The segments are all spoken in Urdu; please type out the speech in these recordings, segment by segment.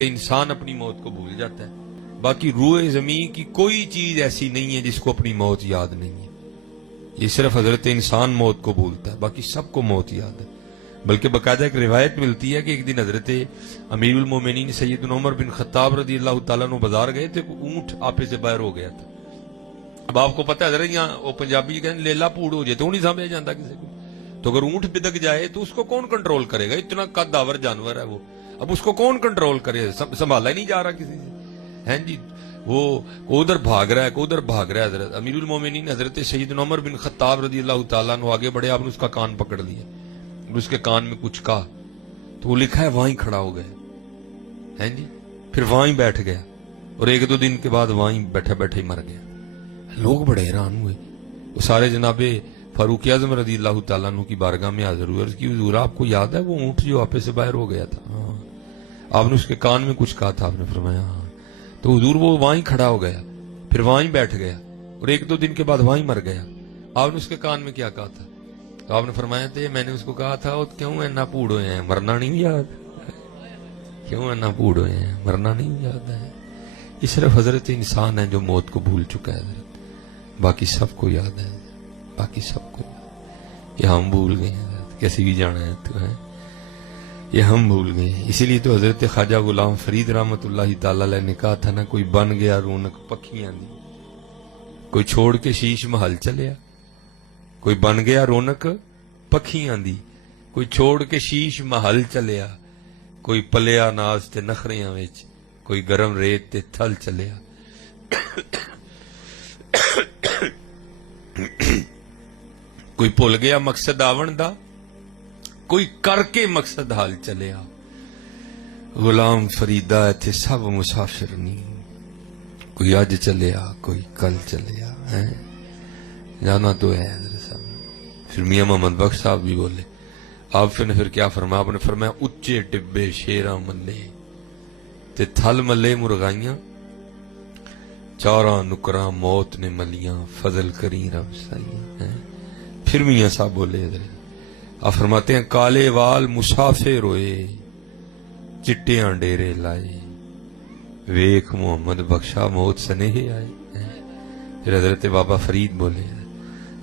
انسان اپنی موت کو بھول جاتا ہے، باقی روئے زمین کی کوئی چیز ایسی نہیں ہے جس کو اپنی موت یاد نہیں ہے. یہ صرف حضرت انسان موت کو بھولتا ہے، باقی سب کو موت یاد ہے. بلکہ باقاعدہ ایک روایت ملتی ہے کہ ایک دن حضرت امیر المومنین سیدنا عمر بن خطاب رضی اللہ تعالیٰ عنہ بازار گئے تھے، اونٹ آپے سے باہر ہو گیا تھا. اب آپ کو پتہ ہے حضرت یہاں وہ پنجابی کہیں لیلا پوڑ ہو جائے تو نہیں سمجھ جاتا کسی کو. تو اگر اونٹ بدک جائے تو اس کو کون کنٹرول کرے گا؟ اتنا قد آور جانور ہے وہ، اب اس کو کون کنٹرول کرے؟ سنبھالا ہی نہیں جا رہا کسی سے، ہیں جی. وہ ادھر بھاگ رہا ہے، ادھر بھاگ رہا ہے. حضرت امیر المومنین حضرت سیدنا عمر بن خطاب رضی اللہ تعالیٰ عنہ آگے بڑھے، آپ نے اس کا کان پکڑ لیا اور اس کے کان میں کچھ کہا تو وہ لکھا ہے وہیں کھڑا ہو گیا، ہیں جی. پھر وہیں بیٹھ گیا اور ایک دو دن کے بعد وہیں بیٹھے بیٹھے ہی مر گیا. لوگ بڑے حیران ہوئے. وہ سارے جناب فاروق اعظم رضی اللہ تعالیٰ عنہ کی بارگاہ میں حاضر ہوئے. عرض کی حضور آپ کو یاد ہے وہ اونٹ جو آپے سے باہر ہو گیا تھا؟ ہاں. آپ نے اس کے کان میں کچھ کہا تھا؟ آپ نے فرمایا ہاں. تو حضور وہ وہیں کھڑا ہو گیا، پھر وہیں بیٹھ گیا اور ایک دو دن کے بعد وہیں مر گیا. آپ نے اس کے کان میں کیا کہا تھا؟ تو آپ نے فرمایا تھا میں نے اس کو کہا تھا کیوں اینا پوڑ ہوئے ہیں، مرنا نہیں یاد؟ کیوں اینا پوڑ ہوئے ہیں، مرنا نہیں یاد ہے؟ یہ صرف حضرت انسان ہے جو موت کو بھول چکا ہے حضرت، باقی سب کو یاد ہے، باقی سب کو. یہ ہم بھول گئے ہیں حضرت، کیسی بھی جانا ہے تو ہے، یہ ہم بھول گئے ہیں. اسی لیے تو حضرت خواجہ غلام فرید رحمت اللہ تعالی علیہ نے کہا تھا نا، کوئی بن گیا رونق پکھیاں دی، کوئی چھوڑ کے شیش محل چلیا. کوئی بن گیا رونق پکھیاں دی، کوئی چھوڑ کے شیش محل چلیا. کوئی پلیا ناز تے نخریاں وچ، کوئی گرم ریت تے تھل چلیا. کوئی بھول گیا مقصد آون دا، کوئی کر کے مقصد حال چلیا. غلام فریدا ایتھے سب مسافر نہیں، کوئی اج چلیا کوئی کل چلیا. جانا تو ہے حضرت صاحب. پھر میاں محمد بخش صاحب بھی بولے. آپ نے پھر کیا فرمایا؟ آپ نے فرمایا اچے ٹبے شیراں ملے تے تھل ملے مرغائیاں، چاراں نکراں موت نے ملیاں، فضل کری رب سائیاں. پھر میاں صاحب بولے حضرت، آپ فرماتے ہیں کالے وال مسافر روئے، چٹیاں ڈیرے لائے، ویکھ محمد بخشا موت سنیہ آئے. پھر حضرت بابا فرید بولے،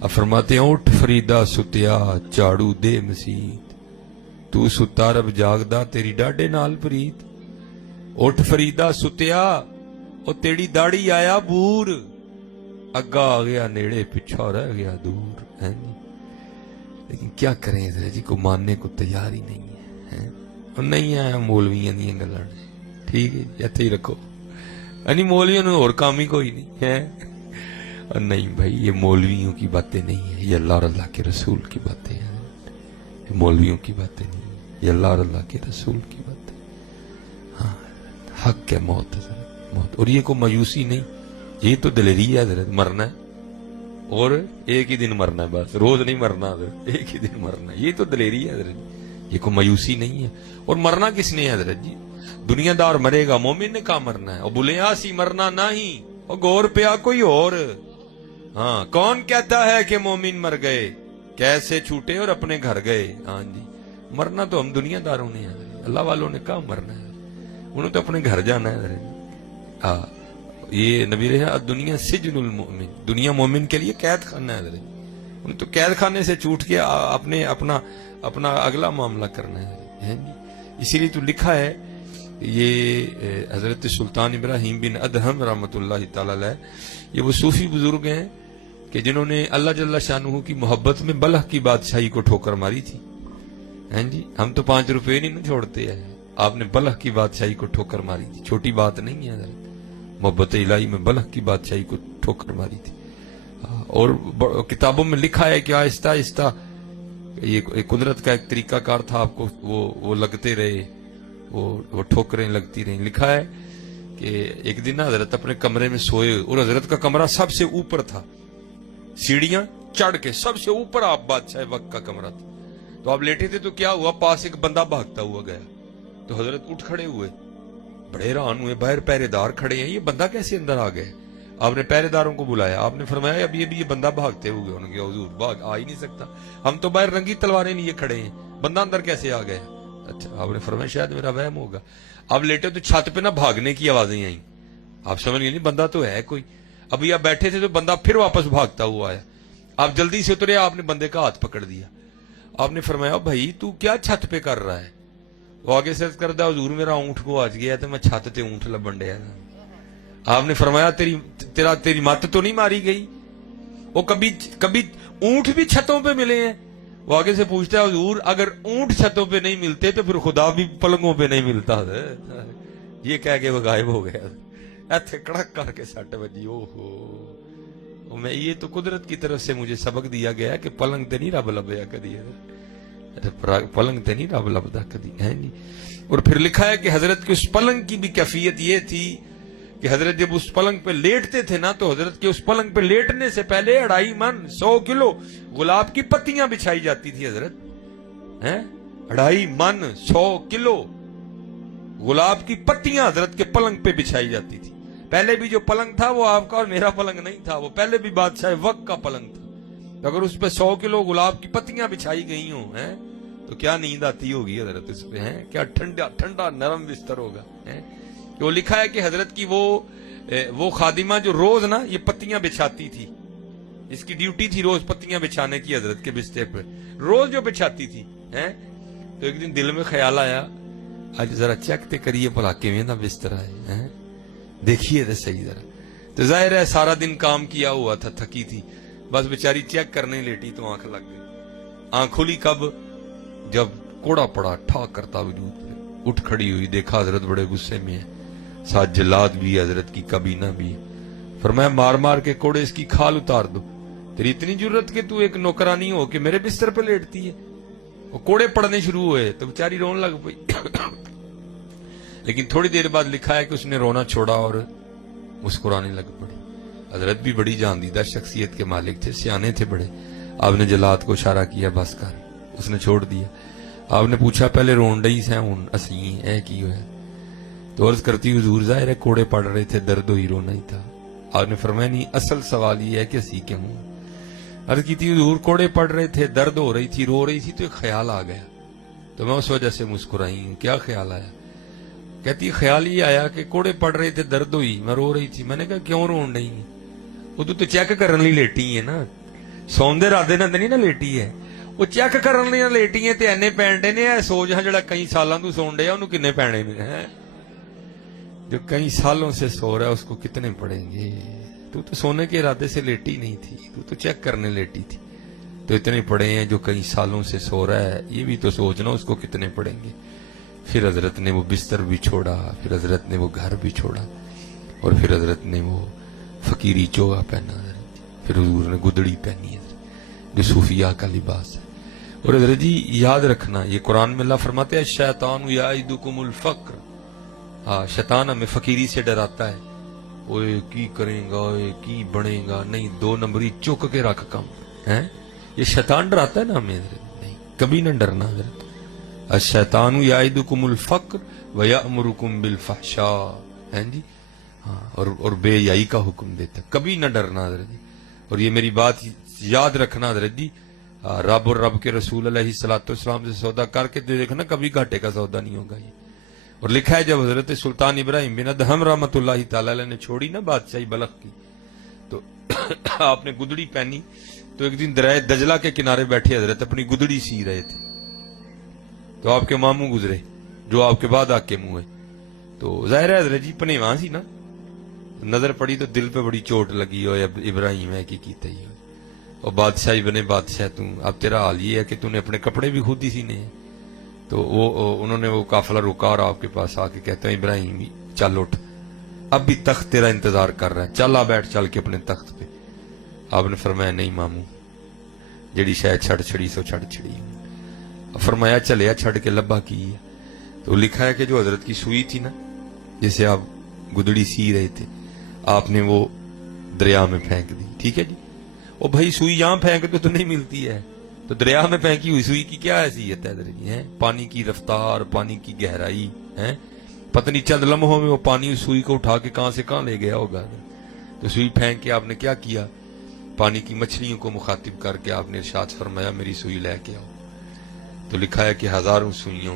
آپ فرماتے ہیں اٹھ فریدا ستیا چاڑو دے مسیت، تو ستا رب جاگدا تیری ڈاڈے نال پریت. اٹھ فریدا ستیا او تیری داڑی آیا بور، اگا آ گیا نیڑے پچھا رہ گیا دور. لیکن کیا کریں حضرت جی، کو ماننے کو تیار ہی نہیں ہے. اور نہیں آیا مولویاں دیا گلاں، ٹھیک ہے ایتھے ہی رکھو، یعنی مولویوں نے اور کام ہی کوئی نہیں ہے. اور نہیں بھائی، یہ مولویوں کی باتیں نہیں ہیں، یہ اللہ اور اللہ کے رسول کی باتیں ہیں. یہ مولویوں کی باتیں نہیں ہیں، یہ اللہ اور اللہ کے رسول کی باتیں. ہاں حق ہے موت حضرت، موت. اور یہ کوئی مایوسی نہیں، یہ تو دلیری ہے حضرت. مرنا ہے اور ایک ہی دن مرنا ہے، بس روز نہیں مرنا حضرت، ایک ہی دن مرنا ہے. یہ تو دلیری ہے حضرت، یہ کوئی مایوسی نہیں ہے. اور مرنا کس نے ہے حضرت جی؟ دنیا دار مرے گا، مومن نے کہاں مرنا ہے؟ اور بلیا سی مرنا نہیں، اور گور پیا کوئی اور. ہاں کون کہتا ہے کہ مومن مر گئے، کیسے چھوٹے اور اپنے گھر گئے. ہاں جی، مرنا تو ہم دنیا داروں نے ہے، اللہ والوں نے کہاں مرنا ہے؟ انہوں تو اپنے گھر جانا ہے حضرت. ہاں یہ نبی رہا دنیا سجن المؤمن، دنیا مومن کے لیے قید خانہ ہے حضرت. انہیں تو قید خانے سے چھوٹ کے اپنے اپنا اگلا معاملہ کرنا ہے. اسی لیے تو لکھا ہے یہ حضرت سلطان ابراہیم بن ادہم رحمت اللہ تعالی علیہ، یہ وہ صوفی بزرگ ہیں کہ جنہوں نے اللہ جل شانہ کی محبت میں بلخ کی بادشاہی کو ٹھوکر ماری تھی. ہیں جی، ہم تو 5 روپے نہیں چھوڑتے ہیں، آپ نے بلخ کی بادشاہی کو ٹھوکر ماری تھی. چھوٹی بات نہیں ہے حضرت، محبت الہی میں بلخ کی بادشاہی کو ٹھوکر ماری تھی. اور کتابوں میں لکھا ہے کہ آہستہ آہستہ یہ قدرت کا ایک طریقہ کار تھا، آپ کو وہ لگتے رہے، وہ ٹھوکریں لگتی رہیں. لکھا ہے کہ ایک دن حضرت اپنے کمرے میں سوئے اور حضرت کا کمرہ سب سے اوپر تھا، سیڑھیاں چڑھ کے سب سے اوپر آپ بادشاہ وقت کا کمرہ تھا. تو آپ لیٹے تھے تو کیا ہوا، پاس ایک بندہ بھاگتا ہوا گیا. تو حضرت اٹھ کھڑے ہوئے، بڑے حیران ہوئے، باہر پہرے دار کھڑے ہیں، یہ بندہ کیسے اندر آ گئے؟ آپ نے پہرے داروں کو بلایا، آپ نے فرمایا اب یہ بندہ بھاگتے ہوئے. انہوں نے کہا حضور بھاگ آ ہی نہیں سکتا، ہم تو باہر رنگی تلواریں لیے کھڑے ہیں، بندہ اندر کیسے آ گیا؟ اچھا آپ نے فرمایا شاید میرا وہم ہوگا. اب لیٹے تو چھت پہ نہ بھاگنے کی آوازیں آئیں. آپ سمجھ گئے نہیں بندہ تو ہے کوئی. ابھی آپ بیٹھے تھے تو بندہ پھر واپس بھاگتا ہوا آیا. آپ جلدی سے اترے, آپ نے بندے کا ہاتھ پکڑ دیا. آپ نے فرمایا بھائی تو کیا چھت پہ کر رہا ہے؟ وہ آگے سے عرض کردا حضور میرا اونٹ کو آج گیا تو میں چھت تے اونٹ لبن ڈیا. آپ نے فرمایا تیری مت تو نہیں ماری گئی؟ وہ کبھی اونٹ بھی چھتوں پہ ملے ہیں؟ وہ آگے سے پوچھتا ہے حضور اگر اونٹ چھتوں پہ نہیں ملتے تو پھر خدا بھی پلنگوں پہ نہیں ملتا. یہ کہہ کے وہ غائب ہو گیا. ایتھے کڑک کر کے سٹ بجی. اوہو میں یہ تو قدرت کی طرف سے مجھے سبق دیا گیا کہ پلنگ تے نہیں رب لبیا کدی, پلنگ تے نہیں رب لبدا کدی ہے نہیں. اور پھر لکھا ہے کہ حضرت کی اس پلنگ کی بھی کیفیت یہ تھی کہ حضرت جب اس پلنگ پہ لیٹتے تھے نا تو حضرت کے اس پلنگ پہ لیٹنے سے پہلے 2.5 من 100 کلو گلاب کی پتیاں بچھائی جاتی تھی حضرت. 2.5 من 100 کلو گلاب کی پتیاں حضرت کے پلنگ پہ بچھائی جاتی تھی. پہلے بھی جو پلنگ تھا وہ آپ کا اور میرا پلنگ نہیں تھا, وہ پہلے بھی بادشاہ وقت کا پلنگ تھا. اگر اس پہ 100 کلو گلاب کی پتیاں بچھائی گئی ہوں تو کیا نیند آتی ہوگی حضرت اس پہ, کیا ٹھنڈا ٹھنڈا نرم بستر ہوگا. وہ لکھا ہے کہ حضرت کی وہ خادمہ جو روز نا یہ پتیاں بچھاتی تھی, اس کی ڈیوٹی تھی روز پتیاں بچھانے کی حضرت کے بستر پہ, روز جو بچھاتی تھی. تو ایک دن دل میں خیال آیا آج ذرا چیک تے کریے بھلا کیویں دا بستر ہے, دیکھیے تو صحیح ذرا. تو ظاہر ہے سارا دن کام کیا ہوا تھا, تھکی تھی, بس بیچاری چیک کرنے لیٹی تو آنکھ لگ گئی. آنکھ کھلی کب؟ جب کوڑا پڑا ٹھاک کرتا وجود پہ اٹھ کھڑی ہوئی, دیکھا حضرت بڑے غصے میں ہے, ساتھ جلاد بھی حضرت کی کابینہ بھی. فرمایا مار مار کے کوڑے اس کی کھال اتار دو, تیری اتنی جرت کہ تو ایک نوکرانی ہو کہ میرے بستر پہ لیٹتی ہے. وہ کوڑے پڑنے شروع ہوئے تو بیچاری رون لگ پئی. لیکن تھوڑی دیر بعد لکھا ہے کہ اس نے رونا چھوڑا اور مسکرانے لگ پڑی. حضرت بھی بڑی جاندیدہ شخصیت کے مالک تھے, سیانے تھے بڑے. آپ نے جلاد کو اشارہ کیا بس کر, اس نے چھوڑ دیا. آپ نے پوچھا پہلے رون ڈئی سے ہوں اسی ہے کی ہوئے؟ تو عرض کرتی حضور ظاہر ہے کوڑے پڑ رہے تھے, درد ہوئی رونا ہی تھا. آپ نے فرمایا نہیں اصل سوال یہ ہے کہ اسی کے ہوں. عرض کی تھی حضور کوڑے پڑ رہے تھے, درد ہو رہی تھی, رو رہی تھی, تو ایک خیال آ گیا تو میں اس وجہ سے مسکرائی ہوں. کیا خیال آیا؟ کہتی خیال یہ آیا کہ کوڑے پڑ رہے تھے, درد ہوئی, میں رو رہی تھی. میں نے کہا کیوں رون رہی ہیں؟ وہ تو چیک کرنے لی لیٹی ہے نا, سوندے رادے نہ نہیں نا لیٹی ہے, وہ چیک کرنے لی لیٹی ہے. تے اینے پینڈے نے سوچ ہاں جڑا کئی سالاں تو سون ڈیا انہوں کنے پینے نے, جو کئی سالوں سے سو رہا ہے اس کو کتنے پڑیں گے. تو سونے کے ارادے سے لیٹی نہیں تھی, تو چیک کرنے لیٹی تھی. تو اتنے پڑے ہیں جو کئی سالوں سے سو رہا ہے, یہ بھی تو سوچنا اس کو کتنے پڑیں گے. پھر حضرت نے وہ بستر بھی چھوڑا, پھر حضرت نے وہ گھر بھی چھوڑا, اور پھر حضرت نے وہ فقیری چوگا پہنا, پھر حضور نے گدڑی پہنی ہے جو صوفیاء کا لباس ہے. اور حضرت جی یاد رکھنا یہ قرآن میں اللہ فرماتے ہیں شیطان یعدکم الفقر, شیطان ہمیں فقیری سے ڈراتا ہے. اوے کی کریں گا, کی بنے گا, نہیں 2 نمبری چک کے رکھ کم ہے. یہ شیطان ڈراتا ہے نا ہمیں, نہیں کبھی نہ ڈرنا حضرت. الشیطان یعدکم الفقر ویأمرکم بالفحشاء, ہیں جی, اور بے حیائی کا حکم دیتا, کبھی نہ ڈرنا حضرت جی. اور یہ میری بات یاد رکھنا حضرت جی, رب اور رب کے رسول علیہ الصلوۃ والسلام سے سودا کر کے دیکھنا کبھی گھاٹے کا سودا نہیں ہوگا یہ. اور لکھا ہے جب حضرت سلطان ابراہیم بن ادہم رحمۃ اللہ تعالی علیہ نے چھوڑی نا بادشاہی بلخ کی, تو آپ نے گدڑی پہنی. تو ایک دن دریائے دجلہ کے کنارے بیٹھے حضرت اپنی گدڑی سی رہے تھے, تو آپ کے ماموں گزرے جو آپ کے بعد آ کے منہ ہے. تو ظاہر ہے حضرت جی پنیواں سی نا, نظر پڑی تو دل پہ بڑی چوٹ لگی. ہو ابراہیم ہے کہ کیتا ہی, اور بادشاہی بنے بادشاہ تم, اب تیرا حال یہ ہے کہ تم نے اپنے کپڑے بھی خود ہی سینے ہیں. تو انہوں نے وہ قافلہ رکا اور آپ کے پاس آ کے کہتے ہیں ابراہیم چل اٹھ, اب بھی تخت تیرا انتظار کر رہا ہے, چل آ بیٹھ چل کے اپنے تخت پہ. آپ نے فرمایا نہیں ماموں, جڑی شاید چھڑ چھڑی سو چھڑ چھڑی. فرمایا چلیا چھڑ کے لبا کی ہے. تو لکھا ہے کہ جو حضرت کی سوئی تھی نا جسے آپ گدڑی سی رہے تھے, آپ نے وہ دریا میں پھینک دی. ٹھیک ہے جی, وہ بھائی سوئی یہاں پھینک تو نہیں ملتی ہے, تو دریا میں پھینکی ہوئی سوئی کی کیا حیثیت ہے حضرت جی, پانی کی رفتار, پانی کی گہرائی ہے, پتہ نہیں چند لمحوں میں وہ پانی اس سوئی کو اٹھا کے کہاں سے کہاں لے گیا ہوگا. تو سوئی پھینک کے آپ نے کیا کیا, پانی کی مچھلیوں کو مخاطب کر کے آپ نے ارشاد فرمایا میری سوئی لے کے آؤ. تو لکھا ہے کہ ہزاروں سوئیوں,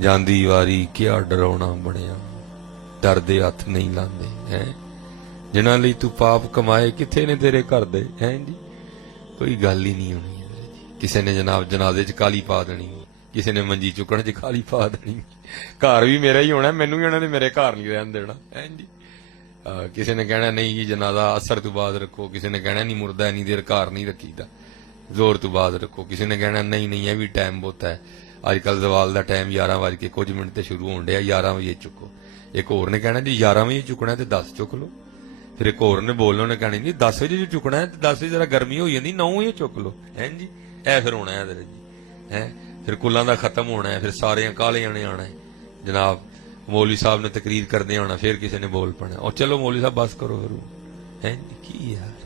ਜਾਂਦੀ ਵਾਰੀ ਕਿਆ ਡਰਾਉਣਾ ਬਣਿਆ, ਡਰਦੇ ਹੱਥ ਨਹੀਂ ਲਾਂਦੇ ਹੈ। ਜਿਨ੍ਹਾਂ ਲਈ ਤੂੰ ਪਾਪ ਕਮਾਏ ਕਿੱਥੇ ਨੇ ਤੇਰੇ ਘਰ ਦੇ ਹੈ ਜੀ? ਕੋਈ ਗੱਲ ਹੀ ਨਹੀਂ ਹੋਣੀ। ਕਿਸੇ ਨੇ ਜਨਾਬ ਜਨਾਜ਼ੇ 'ਚ ਕਾਲੀ ਪਾ ਦੇਣੀ, ਕਿਸੇ ਨੇ ਮੰਜੀ ਚੁੱਕਣ 'ਚ ਕਾਲੀ ਪਾ ਦੇਣੀ। ਘਰ ਵੀ ਮੇਰਾ ਹੀ ਹੋਣਾ, ਮੈਨੂੰ ਵੀ ਉਹਨਾਂ ਨੇ ਮੇਰੇ ਘਰ ਨਹੀਂ ਰਹਿਣ ਦੇਣਾ ਹੈ ਜੀ। ਕਿਸੇ ਨੇ ਕਹਿਣਾ ਨਹੀਂ ਜੀ ਜਨਾਜ਼ਾ ਅਸਰ ਤੋਂ ਬਾਅਦ ਰੱਖੋ, ਕਿਸੇ ਨੇ ਕਹਿਣਾ ਨਹੀਂ ਮੁਰਦਾ ਇੰਨੀ ਦੇਰ ਘਰ ਨਹੀਂ ਰੱਖੀਦਾ, ਜ਼ੋਰ ਤੋਂ ਬਾਅਦ ਰੱਖੋ, ਕਿਸੇ ਨੇ ਕਹਿਣਾ ਨਹੀਂ ਨਹੀਂ ਇਹ ਵੀ ਟਾਈਮ ਬਹੁਤ ਹੈ। ਅੱਜ ਕੱਲ ਜ਼ਵਾਲ ਦਾ ਟਾਈਮ 11 ਵਜ ਕੇ ਕੁਝ ਮਿੰਟ ਤੇ ਸ਼ੁਰੂ ਹੋਣ ਡਿਆ, 11 ਵਜੇ ਚੁੱਕੋ। ਇੱਕ ਹੋਰ ਨੇ ਕਹਿਣਾ ਜੀ 11 ਵਜੇ ਚੁੱਕਣਾ ਤੇ 10 ਚੁੱਕ ਲਓ। ਫਿਰ ਇੱਕ ਹੋਰ ਨੇ ਬੋਲਣਾ, ਉਹਨੇ ਕਹਿਣੀ ਨਹੀਂ 10 ਵਜੇ ਜੋ ਚੁੱਕਣਾ ਹੈ ਤੇ 10 ਵਜੇ ਜਰਾ ਗਰਮੀ ਹੋ ਜਾਂਦੀ 9 ਵਜੇ ਚੁੱਕ ਲਓ ਹੈ ਜੀ। ਇਹ ਫਿਰ ਹੋਣਾ ਹੈ ਜੀ ਹੈ। ਫਿਰ ਕੁੱਲਾਂ ਦਾ ਖਤਮ ਹੋਣਾ ਹੈ, ਫਿਰ ਸਾਰਿਆਂ ਕਾਲਿਆਂ ਨੇ ਆਉਣਾ ਹੈ ਜਨਾਬ। ਮੌਲਵੀ ਸਾਹਿਬ ਨੇ ਤਕਰੀਰ ਕਰਦੇ ਆਉਣਾ, ਫਿਰ ਕਿਸੇ ਨੇ ਬੋਲ ਪਣਾ ਔਰ ਚਲੋ ਮੌਲਵੀ ਸਾਹਿਬ ਬਸ ਕਰੋ ਫਿਰ ਹੈ ਕੀ ਯਾਰ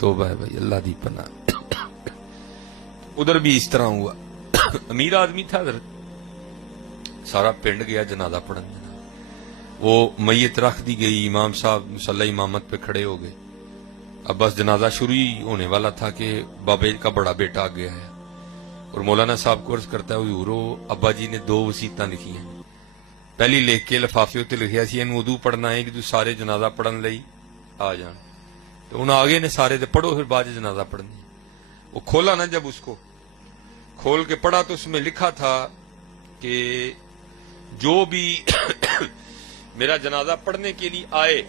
توبہ ہے بھائی، اللہ دی پناہ۔ ادھر بھی اس طرح ہوا، امیر آدمی تھا حضرت، سارا پنڈ گیا جنازہ پڑھن، وہ میت رکھ دی گئی، امام صاحب مصلی امامت پہ کھڑے ہو گئے، اب بس جنازہ شروع ہی ہونے والا تھا کہ بابے کا بڑا بیٹا آ گیا ہے، اور مولانا صاحب کو عرض کرتا ہے حضور ابا جی نے 2 وصیتاں لکھی ہیں، پہلی لکھ کے لفافے تے لکھیا سی اینو ادو پڑھنا ہے کہ تو سارے جنازہ پڑھن لئی آ جان، تو انہوں آگے نے سارے تے پڑھو پھر بعد جنازہ پڑھنی۔ وہ کھولا نا جب اس کو کھول کے پڑھا تو اس میں لکھا تھا کہ جو بھی میرا جنازہ پڑھنے کے لیے آئے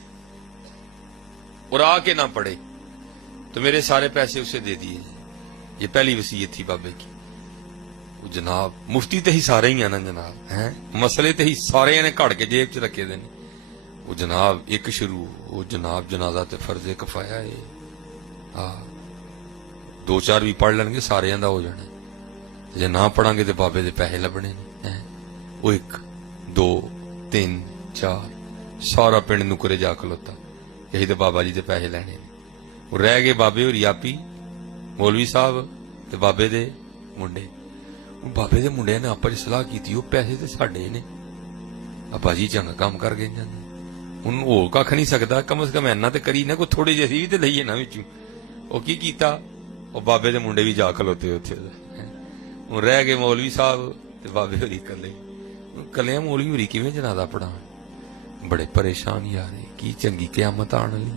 اور آ کے نہ پڑھے تو میرے سارے پیسے اسے دے دیے۔ یہ پہلی وصیت تھی بابے کی۔ وہ جناب مفتی تے ہی سارے ہی ہیں نا جناب، ہیں مسئلے تے ہی سارے نے کھڑ کے جیب چ رکھے دے نے۔ وہ جناب ایک شروع، وہ جناب جنازہ تے فرض کفایہ ہے، 2-4 بھی پڑھ لیں گے سارے دا ہو جانا، جے نہ پڑھاں گے تو بابے دے پیسے لبنے نے۔ وہ 1 2 3 4 سارا پنڈ نکرے جا کھلوتا، یہی تو بابا جی دے پیسے لینے۔ وہ رہ گئے بابے اور یاپی مولوی صاحب تے بابے دے منڈے۔ بابے دے منڈے نے آپس سلاح کی تھی، وہ پیسے تے ساڈے نے، ابا جی چنگا کام کر گئے جانا، ہن ہو کھ نہیں سکتا، کم از کم اینا تے کری نہ، کوئی تھوڑے جے بھی تے لئیے نا وچوں۔ وہ کی کیتا، وہ بابے دے منڈے بھی جا کھلوتے اوتھے، ہن رہ گئے مولوی صاحب تے بابے ہوری کلے۔ کلے مولوی ہوری کیویں جنازہ پڑھان، بڑے پریشان یار، کی چنگی قیامت آن والی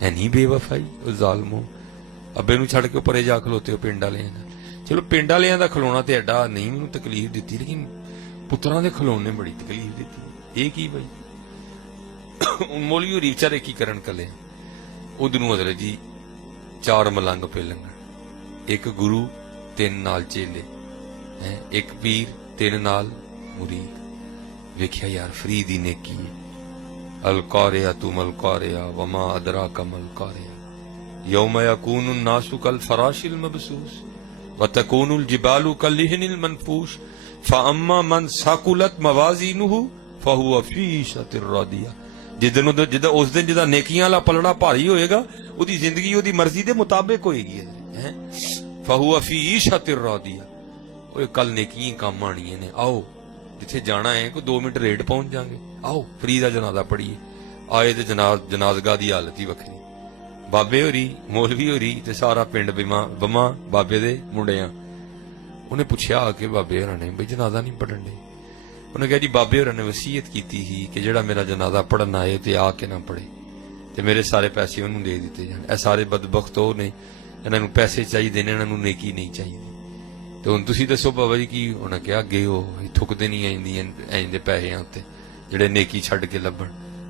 ہے نہیں بے وفائی او ظالمو، ابے نو چھڑ کے پرے جا کھلوتے ہو پنڈ والے۔ چلو پنڈ والے دا کھلونا تے ایڈا نہیں مینوں تکلیف دیتی، لیکن پتراں دے کھلونے بڑی تکلیف دیتی۔ یہ کی بھائی، مولوی ہوری وچارے کی کرن کلے، ادھروں حضرت جی 4 ملنگ پہ لنگن، 1 گرو 3 نال چیلے، 1 پیر 3 نال مرید۔ ویکھیا یار فرید ہی نیکی ہے۔ القاریہ مل قاریہ وما ادراک مل قاریہ یوم یکون الناس کالفراش المبثوث وتکون الجبال کالعہن المنفوش فاما من ثقلت موازینہ فہو فی عیشۃ راضیہ۔ اس دن جدا نیکیاں والا پلڑا بھاری ہوئے گا، وہی زندگی وہی مرضی دے مطابق ہوئے گی، فہو فی عیشۃ راضیہ۔ کل نیکیاں کام آنی نے، آؤ جتھے جانا ہے کوئی 2 منٹ ریٹ پہنچ جائیں گے، آؤ فری دا جنازہ پڑھیے۔ آئے تے جنازگاہ دی حالت ہی وکھری، بابے ہوری مولوی ہوری تے سارا پنڈ بما بابے دے منڈیاں۔ انہیں پوچھا آ کے بابے ہوراں نے بھئی جنازہ نہیں پڑھن دے؟ انہیں کہا جی بابے ہوراں نے وصیت کیتی ہی کہ جڑا میرا جنازہ پڑھن آئے تے آ کے نہ پڑھے تے میرے سارے پیسے انہوں دے دیتے جان۔ اے سارے بدبخت ہو نے، انہاں نوں پیسے چاہیے نے، انہاں نوں نیکی نہیں چاہیے۔ تو ہن تسی دسو بابا جی کی انہاں کہا اگے ہو تھکدے نہیں این دے پیسے تے جڑے نیکی چھڈ کے لبن،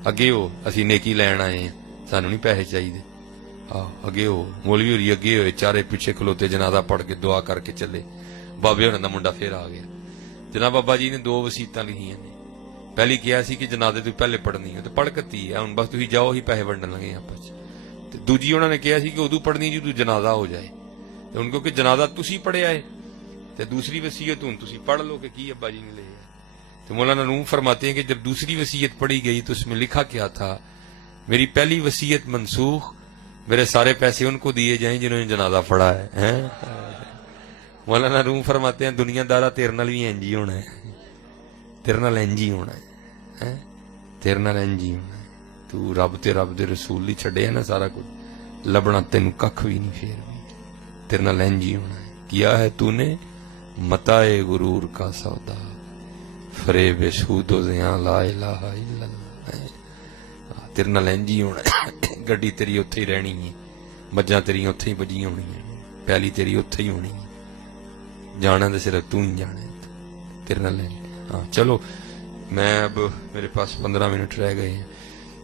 اگے ہو اسی نیکی لین آئے ہیں، سانوں نہیں پیسے چاہیے۔ اگے ہو مولوی ہوری اگے ہوئے، چارے پیچھے کھلوتے جنازہ پڑھ کے دعا کر کے چلے۔ بابے ہوراں دا منڈا پھر آ گیا۔ جناب بابا جی نے 2 وصیتاں لکھیاں نے، پہلی کیا سی کہ جنازے تو پہلے پڑھنی ہے تو پڑھ کتی ہے، ہن بس تسی جاؤ ہی پیسے ونڈن لگے آپس۔ تے دوجی انہوں نے کیا سی کہ ادو پڑھنی جی تو جنازہ ہو جائے، تے ان کو کہ جنازہ تسی پڑھیا ہے تے دوسری وصیت ہن تسی پڑھ لو کہ کی ابا جی نے لے ہے۔ تو مولانا روم فرماتے ہیں کہ جب دوسری وصیت پڑھی گئی تو اس میں لکھا کیا تھا، میری پہلی وصیت منسوخ، میرے سارے پیسے ان کو دیے جائیں جنہوں نے جنازہ پڑھا ہے۔ مولانا روم فرماتے ہیں دنیا دارا تیرے نال بھی انج ہی ہونا ہے، تیرے نال انج ہی ہونا ہے، تیرے نال انج ہی ہونا ہے۔ تو رب تے رب دے رسول ہی چھڈے نا سارا کچھ، لبنا تینوں ککھ بھی نہیں، پھر بھی تیرے نال انج ہی ہونا ہے۔ کیا ہے تو نے متاع غرور کا سودا، فریب سود و زیاں لا الہ الا اللہ۔ تیرے نال انج ہی ہونا ہے، گڈی تیری اوتھے ہی رہنی ہے، مجھاں تیری اوتھے ہی بجیاں ہونی ہیں، پیلی تیری اوتھے ہی ہونی ہے، جانا تو صرف تو ہی جانا ہے، تیرے نال۔ ہاں چلو میں اب میرے پاس 15 منٹ رہ گئے ہیں،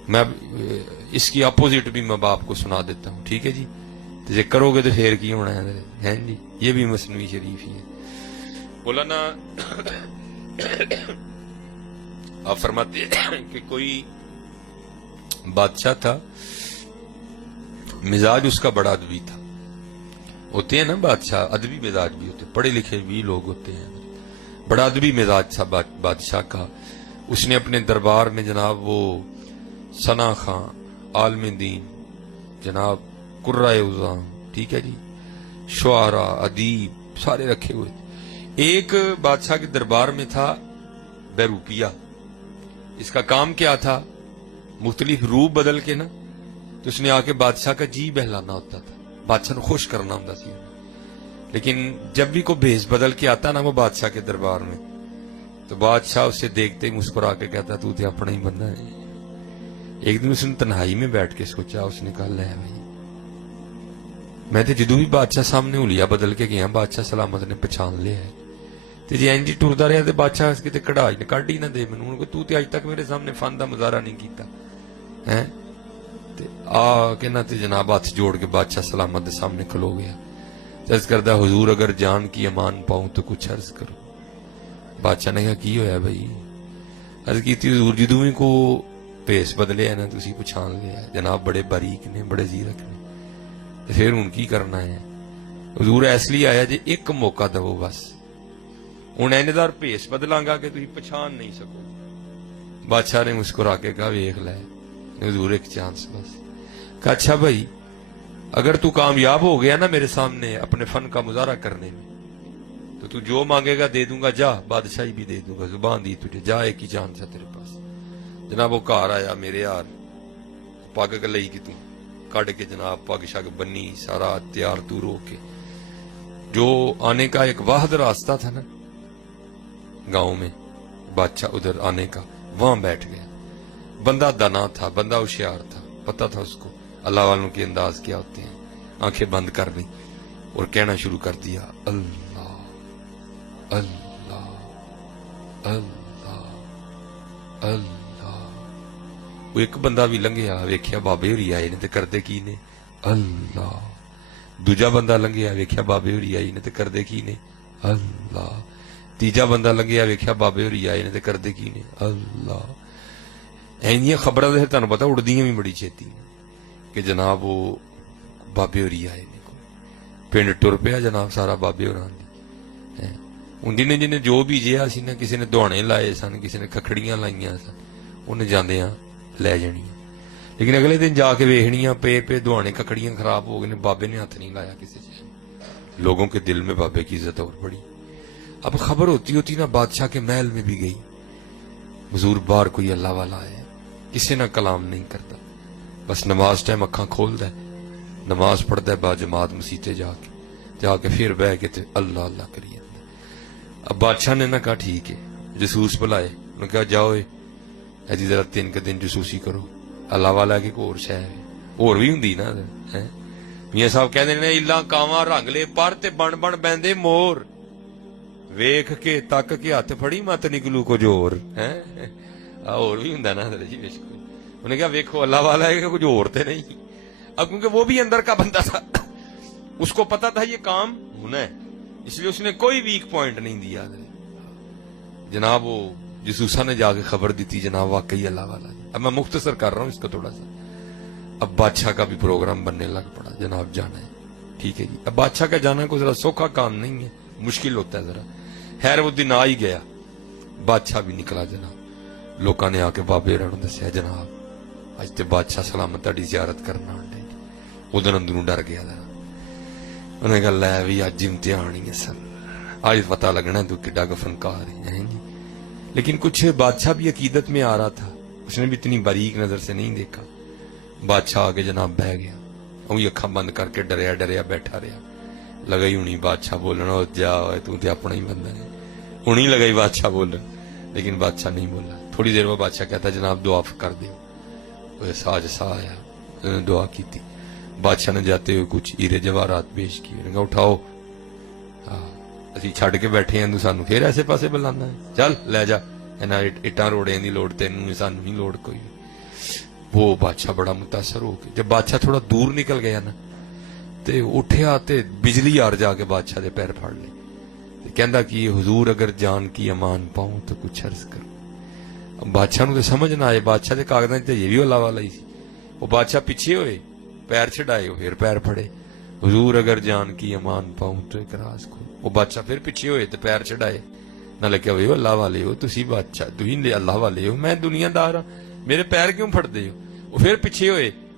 میں اب اس کی اپوزٹ بھی میں باپ کو سنا دیتا ہوں، ٹھیک ہے جی؟ تو یہ کرو گے تو پھر کی ہونا ہے جی؟ یہ بھی مثنوی شریف ہی ہے۔ مولانا آپ فرماتے ہیں کہ کوئی بادشاہ تھا، مزاج اس کا بڑا ادبی تھا۔ ہوتے ہیں نا بادشاہ ادبی مزاج بھی ہوتے، پڑھے لکھے بھی لوگ ہوتے ہیں، بڑا ادبی مزاج تھا بادشاہ کا۔ اس نے اپنے دربار میں جناب وہ ثنا خان عالم دین جناب قرائے عظام، ٹھیک ہے جی، شعراء، ادیب سارے رکھے ہوئے تھے۔ ایک بادشاہ کے دربار میں تھا بیروپیہ، اس کا کام کیا تھا، مختلف روپ بدل کے نا تو اس نے آ کے بادشاہ کا جی بہلانا ہوتا تھا، بادشاہ کو خوش کرنا ہوتا سی، لیکن جب بھی کوئی بھیس بدل کے آتا نا وہ بادشاہ کے دربار میں تو بادشاہ اسے دیکھتے ہی مسکرا کے کہتا تو تے اپنا ہی بندہ ہے۔ ایک دن اس نے تنہائی میں بیٹھ کے سوچا، اس نے کہا لے بھائی میں تے جدوں بھی بادشاہ سامنے ہولیا بدل کے گیا بادشاہ سلامت نے پہچان لیا ہے، تے جی اینجی ٹردا رہا تے بادشاہ کتے کڑھائی نے کڈ ہی نہ دے مینوں کہ تو تے اج تک میرے سامنے فن دا مظاہرہ نہیں کیتا ہے۔ تے آ کے نہ تے جناب ہاتھ جوڑ کے بادشاہ سلامت دے سامنے کھلو گیا، عرض کردہ حضور اگر جان کی امان پاؤں تو کچھ عرض کرو۔ بادشاہ نے کہا کی ہویا بھائی؟ عرض کی تھی حضور جدوں بھی کو بھیس بدلے ہے نا تسی پچھان لیا ہے، جناب بڑے باریک نے، بڑے زیرک نے، تے پھر ہن کی کرنا ہے؟ حضور اس لیے آیا جی ایک موقع دو بس، ہن ایندار بھیس بدلاں گا کہ تسی پچھان نہیں سکو۔ بادشاہ نے مسکرا کے کہا ویکھ لے حضور ایک چانس بس۔ کہا اچھا بھائی اگر تو کامیاب ہو گیا نا میرے سامنے اپنے فن کا مظاہرہ کرنے میں تو تو جو مانگے گا دے دوں گا، جا بادشاہی بھی دے دوں گا، زبان دی تجھے، جا ایک ہی چانس ہے تیرے پاس۔ جناب وہ گھر آیا میرے یار، پگ لئی کہ توں کڈ کے جناب پگ شگ بنی، سارا تیار تور ہو کے جو آنے کا ایک واحد راستہ تھا نا گاؤں میں بادشاہ ادھر آنے کا، وہاں بیٹھ گیا۔ بندہ دانا تھا، بندہ ہوشیار تھا، پتہ تھا اس کو اللہ والوں کے انداز کیا ہوتے ہیں۔ آنکھیں بند کر لی اور کہنا شروع کر دیا اللہ اللہ اللہ اللہ۔ وہ ایک بندہ بھی لنگیا، ویکھیا بابے ہوری آئے نے تے کردے کی نے اللہ۔ دوجا بندہ لنگیا، ویکھیا بابے ہوری آئے نے تے کردے کی نے اللہ۔ تیجا بندہ لنگیا، ویکھیا بابے ہوری آئے نے تے کردے کی نے اللہ۔ اینیاں خبراں تے تانوں پتہ اڑدیاں بھی بڑی چھیتی کہ جناب وہ بابے ہوری آئے نے، پنڈ ٹر پیا جناب سارا بابے ہوراں دی۔ ہن جنہیں جو بھی جیا سی نا، کسی نے دہانے لائے سن، کسی نے کھکھڑیاں لائیاں سن، انہیں جاندیاں لے جانیاں، لیکن اگلے دن جا کے ویکھنیاں پے دہانے کھکھڑیاں خراب ہو گئے، بابے نے ہاتھ نہیں لایا کسی چیز۔ لوگوں کے دل میں بابے کی عزت اور بڑی۔ اب خبر ہوتی نا بادشاہ کے محل میں بھی گئی، حضور باہر کوئی اللہ والا ہے، کسی نہ کلام نہیں کرتا، بس نماز ٹائم اکھاں کھولدا ہے، نماز پڑھتا ہے با جماعت مسیتے جا کے پھر بہ کے تے اللہ اللہ کری جاندا۔ اب بادشاہ نے نہ کہا ٹھیک ہے، جسوس بلائے، انہوں نے کہا جاؤ جی ذرا 3 دن جسوسی کرو، اللہ والا کہ کوئی اور شے ہے اور بھی ہوندی نا۔ میاں صاحب کہندے نے الا کاواں رنگ لے پر تے بن بن بیندے مور، ویکھ کے تک کے ہاتھ پھڑی مت نکلو کچھ اور ہے، اور بھی ہوندا نا جی بے شک۔ انہوں نے کہا ویکھو اللہ والا ہے کہ کچھ اور تے نہیں۔ اب کیونکہ وہ بھی اندر کا بندہ تھا، اس کو پتا تھا یہ کام ہونا ہے، اس لیے اس نے کوئی ویک پوائنٹ نہیں دیا۔ جناب وہ جسوسا نے جا کے خبر دی تھی جناب واقعی اللہ والا ہے۔ اب میں مختصر کر رہا ہوں اس کا تھوڑا سا۔ اب بادشاہ کا بھی پروگرام بننے لگ پڑا، جناب جانا ہے، ٹھیک ہے جی۔ اب بادشاہ کا جانا کوئی ذرا سوکھا کام نہیں ہے، مشکل ہوتا ہے ذرا۔ خیر وہ دن آ ہی گیا، بادشاہ بھی نکلا جناب۔ لوکاں نے آ کے بابے ہوراں نوں دسیا جناب اج تے بادشاہ سلامت تہاڈی زیارت کرنا آنڈے۔ ادھر اندروں ڈر گیا تھا، انہیں کہا لے بھی اج امتحان ہی ہے سر، آج پتہ لگنا تو کڈا کا فنکار ہے جی۔ لیکن کچھ بادشاہ بھی عقیدت میں آ رہا تھا، اس نے بھی اتنی باریک نظر سے نہیں دیکھا۔ بادشاہ آگے جناب بہ گیا، وہی اکھاں بند کر کے ڈریا ڈریا بیٹھا رہا۔ لگائی ہونی بادشاہ بولنا جا تو تے اپنا ہی بندہ ہے، ہونی لگائی بادشاہ بولن، لیکن بادشاہ نہیں بولا۔ تھوڑی دیر بعد بادشاہ کہتا جناب دعا کر دیو۔ ساج سا آیا، دعا کی تھی۔ بادشاہ نے جاتے ہوئے کچھ ہیرے جواہرات پیش کیے، انہوں نے کہا اٹھاؤ، اسی چھڈ کے بیٹھے ہیں تو سانو پھر ایسے پاسے بلانا ہے، چل لے جا، اٹاں روڑے دی لوڑ تینوں، سانو نہیں لوڑ کوئی۔ وہ بادشاہ بڑا متاثر ہو گیا۔ جب بادشاہ تھوڑا دور نکل گیا نا تے اٹھیا تے بجلی آر جا کے بادشاہ دے پیر پھاڑ لے، کہندا کہ حضور اگر جان کی امان پاؤں تو کچھ عرض کرو۔ بادشاہ نو تے سمجھ نہ آئے، بادشاہ دے کاغذاں تے یہ بھی اللہ والا ہی سی۔ وہ بادشاہ پیچھے ہوئے، پیر چڑھائے، پھر پیر پھڑے، حضور اگر جان کی امان پاؤں تو ایک راز کو۔ وہ بادشاہ پھر پیچھے ہوئے تو پیر چڑھائے، نہ لگے ہوئے اللہ والے ہو تسی، بادشاہ تھی اللہ والے ہو، میں دنیا دار ہاں، میرے پیر کیوں پھڑ دے ہو؟ وہ پھر پیچھے ہوئے،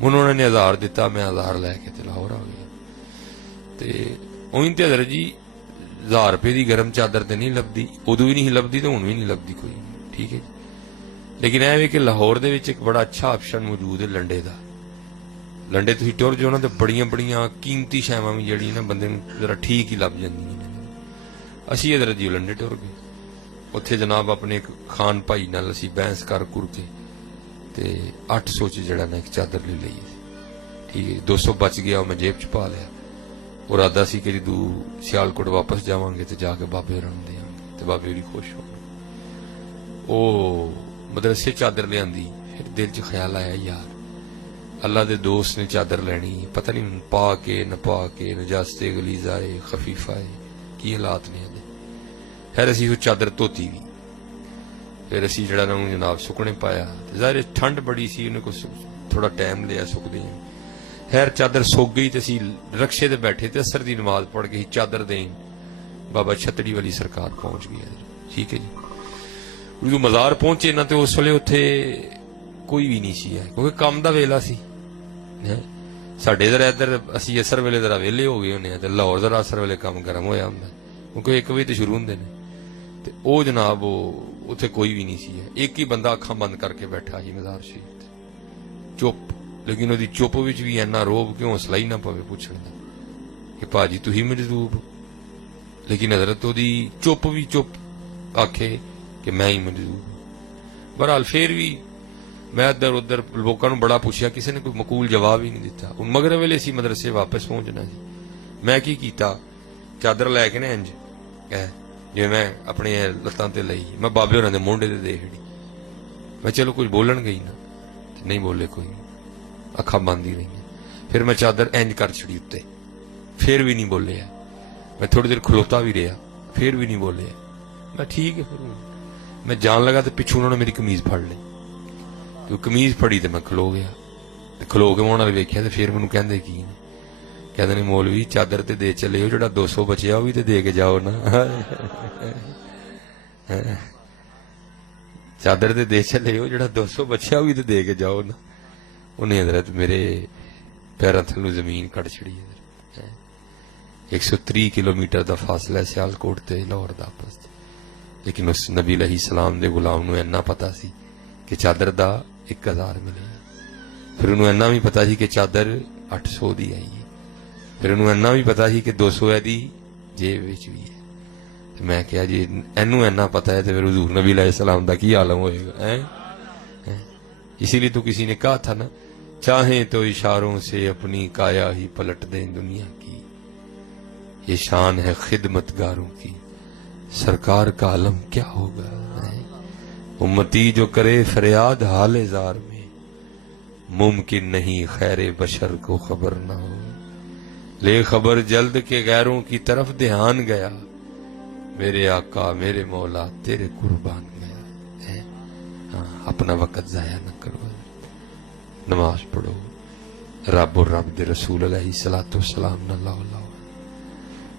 انہوں نے 1000 ਦਿੱਤਾ, ਮੈਂ 1000 ਲੈ ਕੇ ਤੇ ਲਾਹੌਰ ਆ ਗਿਆ. ਤੇ ਉਹੀ ਤੇ ਹਜ਼ਰਤ ਜੀ 1000 ਰੁਪਏ ਦੀ ਗਰਮ ਚਾਦਰ ਤੇ ਨਹੀਂ ਲੱਭਦੀ, ਉਦੋਂ ਵੀ ਨਹੀਂ ਲੱਭਦੀ ਤੇ ਹੁਣ ਵੀ ਨਹੀਂ ਲੱਭਦੀ ਕੋਈ. ਠੀਕ ਹੈ ਜੀ. ਲੇਕਿਨ ਇਹ ਵੀ ਕਿ ਲਾਹੌਰ ਦੇ ਵਿੱਚ ਇੱਕ ਬੜਾ ਅੱਛਾ ਆਪਸ਼ਨ ਮੌਜੂਦ ਹੈ ਲੰਡੇ ਦਾ. ਲੰਡੇ ਤੁਸੀਂ ਟੁਰ ਜਾਓ ਨਾ ਤੇ ਬੜੀਆਂ ਬੜੀਆਂ ਕੀਮਤੀ ਸ਼ੈਵਾਂ ਵੀ ਜਿਹੜੀ ਨਾ ਬੰਦੇ ਨੂੰ ਜ਼ਰਾ ਠੀਕ ਹੀ ਲੱਭ ਜਾਂਦੀਆਂ ਨੇ. ਅਸੀਂ ਹਜ਼ਰਤ ਜੀ ਲੰਡੇ ਟੁਰ ਗਏ. ਉੱਥੇ ਜਨਾਬ ਆਪਣੇ ਇੱਕ ਖਾਨ ਭਾਈ ਨਾਲ ਅਸੀਂ ਬਹਿਸ ਕਰ ਕੁਰ ਕੇ ਤੇ 800 ਚ ਜਿਹੜਾ ਨਾ ਇੱਕ ਚਾਦਰ ਲੈ ਲਈ. ਠੀਕ ਹੈ, 200 ਬਚ ਗਿਆ, ਉਹ ਮੈਂ ਜੇਬ ਚ ਪਾ ਲਿਆ. ਉਹ ਇਰਾਦਾ ਸੀ ਕਿ ਜਦੋਂ ਸਿਆਲਕੋਟ ਵਾਪਸ ਜਾਵਾਂਗੇ ਤੇ ਜਾ ਕੇ ਬਾਬੇ ਹੋਰਾਂ ਨੂੰ ਦੇਵਾਂਗੇ ਤੇ ਬਾਬੇ ਹੋਰੀ ਖੁਸ਼ ਹੋਣਗੇ. ਉਹ ਮਦਰਸੇ ਚਾਦਰ ਲਿਆਂਦੀ. ਫਿਰ ਦਿਲ ਚ ਖਿਆਲ ਆਇਆ, ਯਾਰ ਅੱਲਾ ਦੇ ਦੋਸਤ ਨੇ ਚਾਦਰ ਲੈਣੀ, ਪਤਾ ਨਹੀਂ ਪਾ ਕੇ ਨਾ ਪਾ ਕੇ ਨਜਾਸਤੇ ਗਲੀਜ਼ਾ ਹੈ, ਖਫੀਫਾ ਹੈ, ਕੀ ਹਾਲਾਤ ਨੇ ਇਹਦੇ. ਫਿਰ ਅਸੀਂ ਉਹ ਚਾਦਰ ਧੋਤੀ ਵੀ. ਫਿਰ ਅਸੀਂ ਜਿਹੜਾ ਨਾ ਉਹਨੂੰ ਜਨਾਬ ਸੁੱਕਣੇ ਪਾਇਆ. ਜ਼ਾਹਿਰ ਠੰਡ ਬੜੀ ਸੀ, ਉਹਨੇ ਕੁਛ ਥੋੜਾ ਟਾਈਮ ਲਿਆ ਸੁੱਕਦੇ. ਖੈਰ ਚਾਦਰ ਸੁੱਕ ਗਈ ਤੇ ਅਸੀਂ ਰਕਸ਼ੇ ਤੇ ਬੈਠੇ ਤੇ ਅਸਰ ਦੀ ਨਮਾਜ਼ ਪੜ੍ਹ ਕੇ ਚਾਦਰ ਦੇਣ ਬਾਬਾ ਛਤੜੀ ਵਾਲੀ ਸਰਕਾਰ ਪਹੁੰਚ ਗਈ. ਠੀਕ ਹੈ ਜੀ. ਜਦੋਂ ਮਜ਼ਾਰ ਪਹੁੰਚੇ ਨਾ ਤੇ ਉਸ ਵੇਲੇ ਉੱਥੇ ਕੋਈ ਵੀ ਨਹੀਂ ਸੀ, ਕਿਉਂਕਿ ਕੰਮ ਦਾ ਵੇਲਾ ਸੀ. ਸਾਡੇ ਇੱਧਰ ਅਸੀਂ ਅਸਰ ਵੇਲੇ ਜ਼ਰਾ ਵਿਹਲੇ ਹੋ ਗਏ ਹੁੰਦੇ ਆ ਤੇ ਲਾਹੌਰ ਜ਼ਰਾ ਅਸਰ ਵੇਲੇ ਕੰਮ ਗਰਮ ਹੋਇਆ ਹੁੰਦਾ, ਕਿਉਂਕਿ 1 ਵਜੇ ਤੇ ਸ਼ੁਰੂ ਹੁੰਦੇ ਨੇ. ਤੇ ਉਹ ਜਨਾਬ ਉਹ ਉੱਥੇ ਕੋਈ ਵੀ ਨਹੀਂ ਸੀ. ਇੱਕ ਹੀ ਬੰਦਾ ਅੱਖਾਂ ਬੰਦ ਕਰਕੇ ਬੈਠਾ ਸੀ ਮਜ਼ਾਰ ਸ਼ਰੀਫ ਤੇ, ਚੁੱਪ. ਲੇਕਿਨ ਉਹਦੀ ਚੁੱਪ ਵਿੱਚ ਵੀ ਇੰਨਾ ਰੋਬ ਕਿ ਹੌਸਲਾ ਹੀ ਨਾ ਪਵੇ ਪੁੱਛਣ ਦਾ ਕਿ ਭਾਜੀ ਤੁਸੀਂ ਮਜਦੂਬ. ਲੇਕਿਨ ਹਜ਼ਰਤ ਉਹਦੀ ਚੁੱਪ ਵੀ ਚੁੱਪ ਆਖੇ ਕਿ ਮੈਂ ਹੀ ਮਜਦੂਬ. ਬਹਰਹਾਲ ਫੇਰ ਵੀ ਮੈਂ ਇੱਧਰ ਉੱਧਰ ਲੋਕਾਂ ਨੂੰ ਬੜਾ ਪੁੱਛਿਆ, ਕਿਸੇ ਨੇ ਕੋਈ ਮਕੂਲ ਜਵਾਬ ਹੀ ਨਹੀਂ ਦਿੱਤਾ. ਹੁਣ ਮਗਰਬ ਵੇਲੇ ਸੀ ਮਦਰਸੇ ਵਾਪਸ ਪਹੁੰਚਣਾ ਸੀ. ਮੈਂ ਕੀ ਕੀਤਾ, ਚਾਦਰ ਲੈ ਕੇ ਨਾ ਇੰਜ ਜਿਵੇਂ ਮੈਂ ਆਪਣੇ ਲੱਤਾਂ ਤੇ ਲਈ, ਮੈਂ ਬਾਬੇ ਹੋਰਾਂ ਦੇ ਮੋਢੇ ਤੇ ਦੇ ਛੜੀ. ਮੈਂ ਚਲੋ ਕੁਝ ਬੋਲਣ ਗਈ ਨਾ, ਨਹੀਂ ਬੋਲੇ ਕੋਈ, ਅੱਖਾਂ ਬੰਦ ਹੀ ਰਹੀਆਂ. ਫਿਰ ਮੈਂ ਚਾਦਰ ਇੰਜ ਕਰ ਛੜੀ ਉੱਤੇ, ਫਿਰ ਵੀ ਨਹੀਂ ਬੋਲਿਆ. ਮੈਂ ਥੋੜੀ ਦੇਰ ਖਲੋਤਾ ਵੀ ਰਿਹਾ, ਫਿਰ ਵੀ ਨਹੀਂ ਬੋਲਿਆ. ਮੈਂ ਠੀਕ ਹੈ. ਫਿਰ ਮੈਂ ਜਾਣ ਲੱਗਾ ਤੇ ਪਿੱਛੋਂ ਉਹਨਾਂ ਨੇ ਮੇਰੀ ਕਮੀਜ਼ ਫੜ ਲਈ. ਤੇ ਉਹ ਕਮੀਜ਼ ਫੜੀ ਤੇ ਮੈਂ ਖਲੋ ਗਿਆ. ਤੇ ਖਲੋ ਕੇ ਮੈਂ ਉਹਨਾਂ ਨੇ ਵੇਖਿਆ ਤੇ ਫਿਰ ਮੈਨੂੰ ਕਹਿੰਦੇ ਕੀ, ਕਹਿੰਦੇ ਨੇ ਮੌਲਵੀ ਚਾਦਰ ਤੇ ਦੇ ਚਲੇ ਹੋ, ਜਿਹੜਾ 200 ਬਚਿਆ ਉਹ ਵੀ ਤੇ ਦੇ ਕੇ ਜਾਓ ਨਾ. ਚਾਦਰ ਤੇ ਦੇ ਚਲੇ ਹੋ, ਜਿਹੜਾ 200 ਬਚਿਆ ਉਹ ਵੀ ਤੇ ਦੇ ਕੇ ਜਾਓ ਨਾ. ਉਹਨੇ ਹਜ਼ਰਤ ਮੇਰੇ ਪੈਰਾਂ ਥੱਲੋਂ ਜ਼ਮੀਨ ਕੱਢ ਛੜੀ. 130 ਕਿਲੋਮੀਟਰ ਦਾ ਫਾਸਲਾ ਸਿਆਲਕੋਟ ਤੇ ਲਾਹੌਰ ਦਾ ਆਪਸ. ਲੇਕਿਨ ਉਸ ਨਬੀ ਅਲੈਹਿ ਸਲਾਮ ਦੇ ਗੁਲਾਮ ਨੂੰ ਇੰਨਾ ਪਤਾ ਸੀ ਕਿ ਚਾਦਰ ਦਾ 1000 ਮਿਲੇ. ਫਿਰ ਉਹਨੂੰ ਇੰਨਾ ਵੀ ਪਤਾ ਸੀ ਕਿ ਚਾਦਰ 800 ਦੀ ਆਈ ਹੈ. ਫਿਰ ਉਹਨੂੰ ਇੰਨਾ ਵੀ ਪਤਾ ਸੀ ਕਿ 200 ਇਹਦੀ ਜੇਬ ਵਿੱਚ ਵੀ ਹੈ. ਤੇ ਮੈਂ ਕਿਹਾ ਜੀ ਇਹਨੂੰ ਇੰਨਾ ਪਤਾ ਹੈ ਤੇ ਫਿਰ ਹਜ਼ੂਰ ਨਬੀ ਅਲੈਹਿ ਸਲਾਮ ਦਾ ਕੀ ਆਲਮ ਹੋਏਗਾ. اسی لیے تو کسی نے کہا تھا نا, چاہیں تو اشاروں سے اپنی کایا ہی پلٹ دیں دنیا کی, یہ شان ہے خدمت گاروں کی, سرکار کا علم کیا ہوگا. امتی جو کرے فریاد حال زار میں, ممکن نہیں خیر بشر کو خبر نہ ہو. لے خبر جلد کے غیروں کی طرف دھیان گیا, میرے آقا میرے مولا تیرے قربان گیا. اپنا وقت ضائع نہ کرو, نماز پڑھو, رب اور رب دے رسول علیہ الصلوۃ والسلام نہ لاؤ.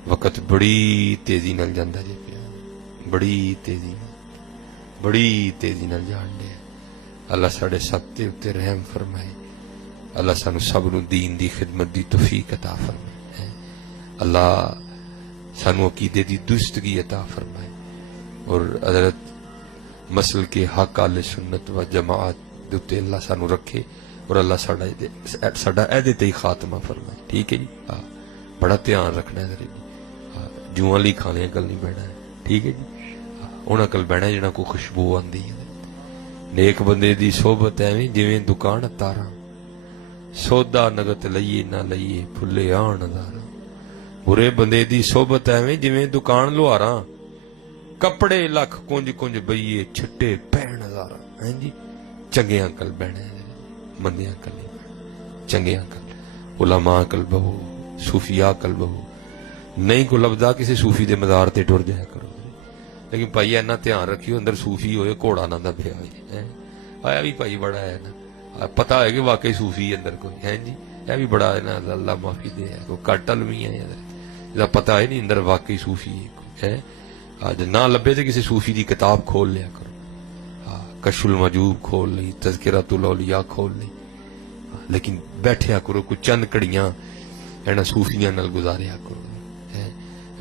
وقت بڑی تیزی نال جاندا جے پیا, بڑی تیزی نال جان دے. اللہ ساڈے سب تے اتے رحم فرمائے. اللہ سانو سب نو دین دی خدمت دی توفیق عطا فرمائے. اللہ سانو عقیدے دی درستگی عطا فرمائے. اور حضرت مسل کے حق آل سنت و جماعت دے اللہ سانو رکھے, اور اللہ ساڈا ایدے تے ہی خاتمہ فرمائے. ٹھیک ہے جی. بڑا دھیان رکھنا ہے جی, جوں لی کھانے کل نہیں بہنا ہے. ٹھیک ہے جی. انہاں کل بہنا ہے جنہاں کو خوشبو آندی ہے. نیک بندے دی صحبت ایویں جویں دکان تاراں, سودا نگت لئیے نہ لئیے پھلے آن داراں. برے بندے دی صحبت ایویں جویں دکان لوہاراں, کپڑے لکھ کنج کنج بئیے چھٹے پہن ہزاراں. ہیں جی. چنگے انکل بہنا ہے, مندے انکل نہیں بہنا. چنگے انکل علماء کل بہو, صوفیاء کل بہو. نہیں کو لبدا کسی صوفی دے مزار تے ٹر جایا کرو. لیکن بھائی اینا دھیان رکھیو اندر صوفی ہوئے گھوڑا نہ دا پیا ہوئے. آیا بھی بھائی بڑا ہے نا, پتہ ہے کہ واقعی صوفی اندر کوئی ہے جی. یہ بھی بڑا ہے نا, اللہ معافی دے. کوئی کٹ علمی ہے جا پتہ ہے نہیں اندر واقعی صوفی ہے. آج نہ لبے تو کسی صوفی دی کتاب کھول لیا کرو. کشف المجوب کھول لی, تذکرۃ الاولیاء کھول لی. لیکن بیٹھیا کرو کوئی چند کڑیاں اینا صوفیاں نال گزاریا کرو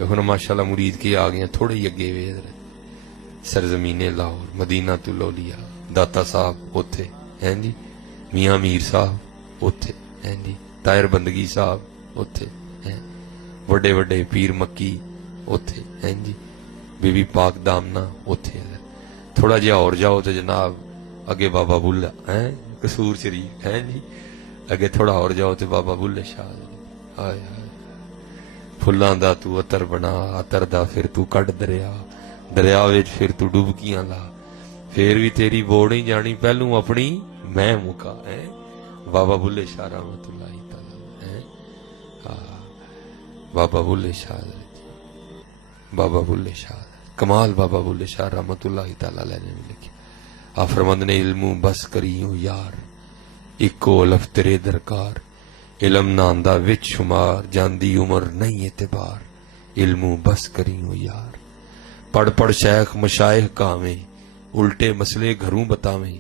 ہن ماشاءاللہ مرید کے آ گئے تھوڑے ہی اگے وے سرزمین لاہور مدینہ تو لولیا داتا صاحب اوتھے ہیں جی میاں میر صاحب اوتھے ہیں جی طاہر بندگی صاحب اوتھے ہیں وڈے وڈے پیر مکی اوتھے ہیں جی بی بی پاک دامنا اوتھے تھوڑا جہا اور جاؤ تو جناب اگے بابا بلا ہیں قصور شریف ہیں جی اگے تھوڑا اور جاؤ تو بابا بلے شاہ ہائے ہائے پھلاں دا تو عطر بنا عطر دا پھر تو کڈ دریا دریا وچ پھر تو ڈبکیاں لا پھر بھی تیری بوڑ نہیں جانی پہلوں اپنی میں مکا ہے بابا بلے شاہ رحمت اللہ تعالی ہے بابا بلے شاہ بابا بلے شاہ کمال بابا بلے شاہ رحمت اللہ تعالی علیہ نے لکھا آ فرمند نے علم بس کریوں یار اکو الف تیرے درکار علم ناندا وچ شمار جاندی عمر نہیں اعتبار علم بس کریوں یار پڑھ پڑھ شیخ مشائخ کاویں الٹے مسئلے گھروں بتاویں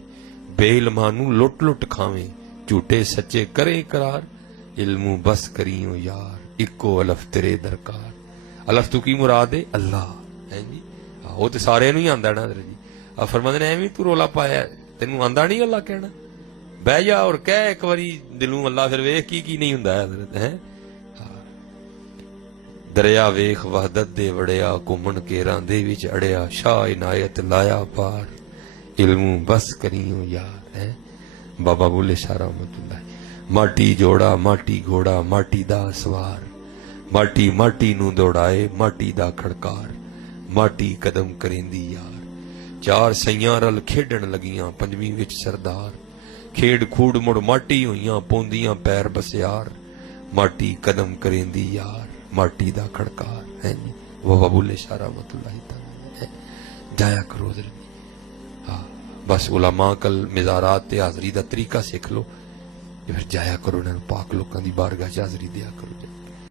بے علمانو لٹ لٹ کھاویں جھوٹے سچے کریں اقرار علم بس کریوں یار اکو الف تیرے درکار الف تو کی مراد ہے اللہ ہے جی وہ تو سارے نو ہی آندا نا جی آ فرماندے نے ایویں تو رولا پایا تینوں آندا نہیں اللہ کہنا بہ جا اور کہہ ایک واری دلوں اللہ پھر ویکھ کی نہیں ہوندا حضرت ہے دریا ویخ وحدت دے وڑیا گھومن کیراں دے وچ اڑیا شاہ عنایت لایا پار علم بس کریوں یار ہے بابا بلے شاہ رحمت اللہ ماٹی جوڑا ماٹی گھوڑا ماٹی دا سوار ماٹی ماٹی نو دوڑائے ماٹی دا کھڑکار ماٹی قدم کریندی یار چار سیاں رل کھیڈن لگیاں پنجویں وچ سردار کھیڑ کھوڑ مڑ ماٹی ہوئیاں پوندیاں پیر بسیار ماٹی قدم کریندی یار ماٹی دا کھڑکار ہے جی بابا بلے شاہ رحمت اللہ تعالی جایا کرو ادھر ہاں بس علماء کل مزارات تے حاضری دا طریقہ سیکھ لو پھر جایا کرو انہاں پاک لوکاں دی بارگاہ چ حاضری دیا کرو